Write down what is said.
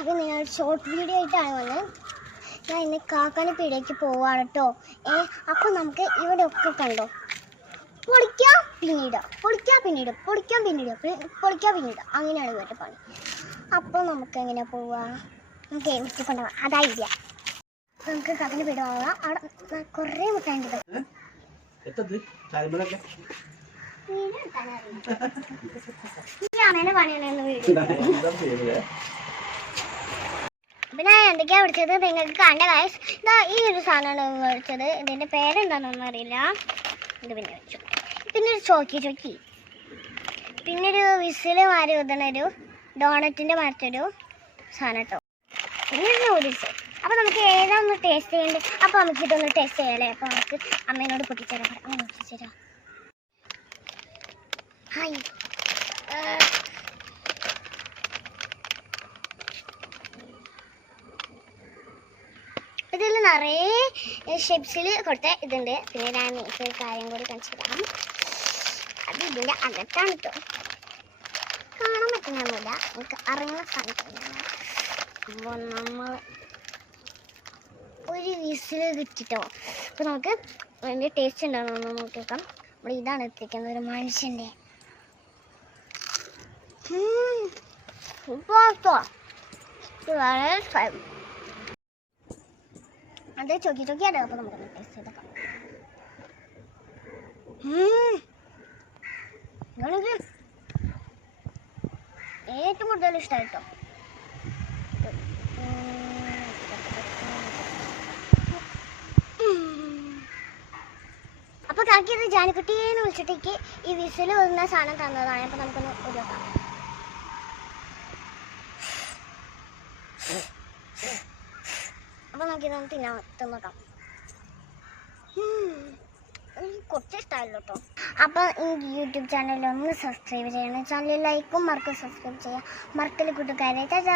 അപ്പം നിങ്ങൾ short video ആയിട്ടാണ് വന്നത്. ഞാൻ ഇന്ന് കാക്കാൻ്റെ പീടികയ്ക്ക് പോവാണ് കേട്ടോ. അപ്പോൾ നമുക്ക് ഇവിടെ ഒക്കെ കണ്ടോ, പൊളിക്കാം പിന്നീട് പൊളിക്കാം പിന്നീട് പൊളിക്കാം പിന്നീട് പൊളിക്കാം പിന്നീട് അങ്ങനെയാണ് ഇവരുടെ പണി. അപ്പോൾ നമുക്ക് എങ്ങനെ പോവാം, നമുക്ക് എനിക്ക് കൊണ്ടുപോകാം. അതായില്ല, നമുക്ക് കാക്കാൻ്റെ പീടിക പോകാം. അവിടെ കുറേ മുട്ടാണ്ട്. അമ്മേനെ പണിയാണ് വീട്. അപ്പം ഞാൻ എന്തൊക്കെയാ വിളിച്ചത് നിങ്ങൾക്ക് കണ്ട ഗൈസ്. ഇതാ ഈ ഒരു സാധനമാണ് വിളിച്ചത്. ഇതിൻ്റെ പേരെന്താണെന്നൊന്നും അറിയില്ല. ഇത് പിന്നെ വെച്ചു. പിന്നെ ഒരു ചോക്കി, പിന്നെ ഒരു വിസില് മാറി ഊതണൊരു ഡോണറ്റിൻ്റെ മരത്തൊരു സാധനം കേട്ടോ. പിന്നെ ഒരു നൂഡിൽസ്. അപ്പോൾ നമുക്ക് ഏതാണെന്ന് ടേസ്റ്റ് ചെയ്യേണ്ടത്. അപ്പോൾ നമുക്ക് ഇതൊന്ന് ടേസ്റ്റ് ചെയ്യാമല്ലേ. അപ്പോൾ നമുക്ക് അമ്മേനോട് പൊട്ടിച്ചേരാം. അങ്ങനെ പൊട്ടിച്ചേരാം. ഹായ്, ഇതിൽ നിറയെ ഷേപ്സിൽ കൊടുത്ത ഇതുണ്ട്. പിന്നെ ഞാൻ ഒരു കാര്യം കൂടി കാണിച്ചു തരാം. അത് ഇതിൻ്റെ അകത്താണ് കേട്ടോ. കാണാൻ പറ്റുന്നില്ല, നമുക്ക് അറിയുന്ന സ്ഥലത്താണ്. അപ്പോൾ നമ്മൾ ഒരു വിസിൽ കിട്ടിട്ടോ. അപ്പോൾ നമുക്ക് അതിൻ്റെ ടേസ്റ്റ് ഉണ്ടാകുന്ന നോക്കി നോക്കാം. നമ്മൾ ഇതാണ് എത്തിക്കുന്നത്, ഒരു മനുഷ്യൻ്റെ. വളരെ അത് ചോക്കിയാണ്. അപ്പോൾ നമുക്കൊന്ന് ടേസ്റ്റ് ചെയ്തേക്കാം. എനിക്ക് ഏറ്റവും കൂടുതൽ ഇഷ്ടമായിട്ടോ. അപ്പോൾ കാക്കിയത് ജാനിക്കുട്ടിയെന്ന് വിളിച്ചിട്ടേക്ക് ഈ വിസിൽ വന്ന സാധനം തന്നതാണ്. അപ്പോൾ നമുക്കൊന്ന് ഒരു നോക്കാം. അപ്പോൾ നമുക്കിതൊന്ന് തിന്നോക്കാം. എനിക്ക് കുറച്ച് ഇഷ്ടമായല്ലോ കേട്ടോ. അപ്പോൾ എനിക്ക് യൂട്യൂബ് ചാനലിൽ ഒന്ന് സബ്സ്ക്രൈബ് ചെയ്യണം. ചാനൽ ലൈക്കും മറക്കും, സബ്സ്ക്രൈബ് ചെയ്യാം മറക്കല് കൂട്ടുകാരെ.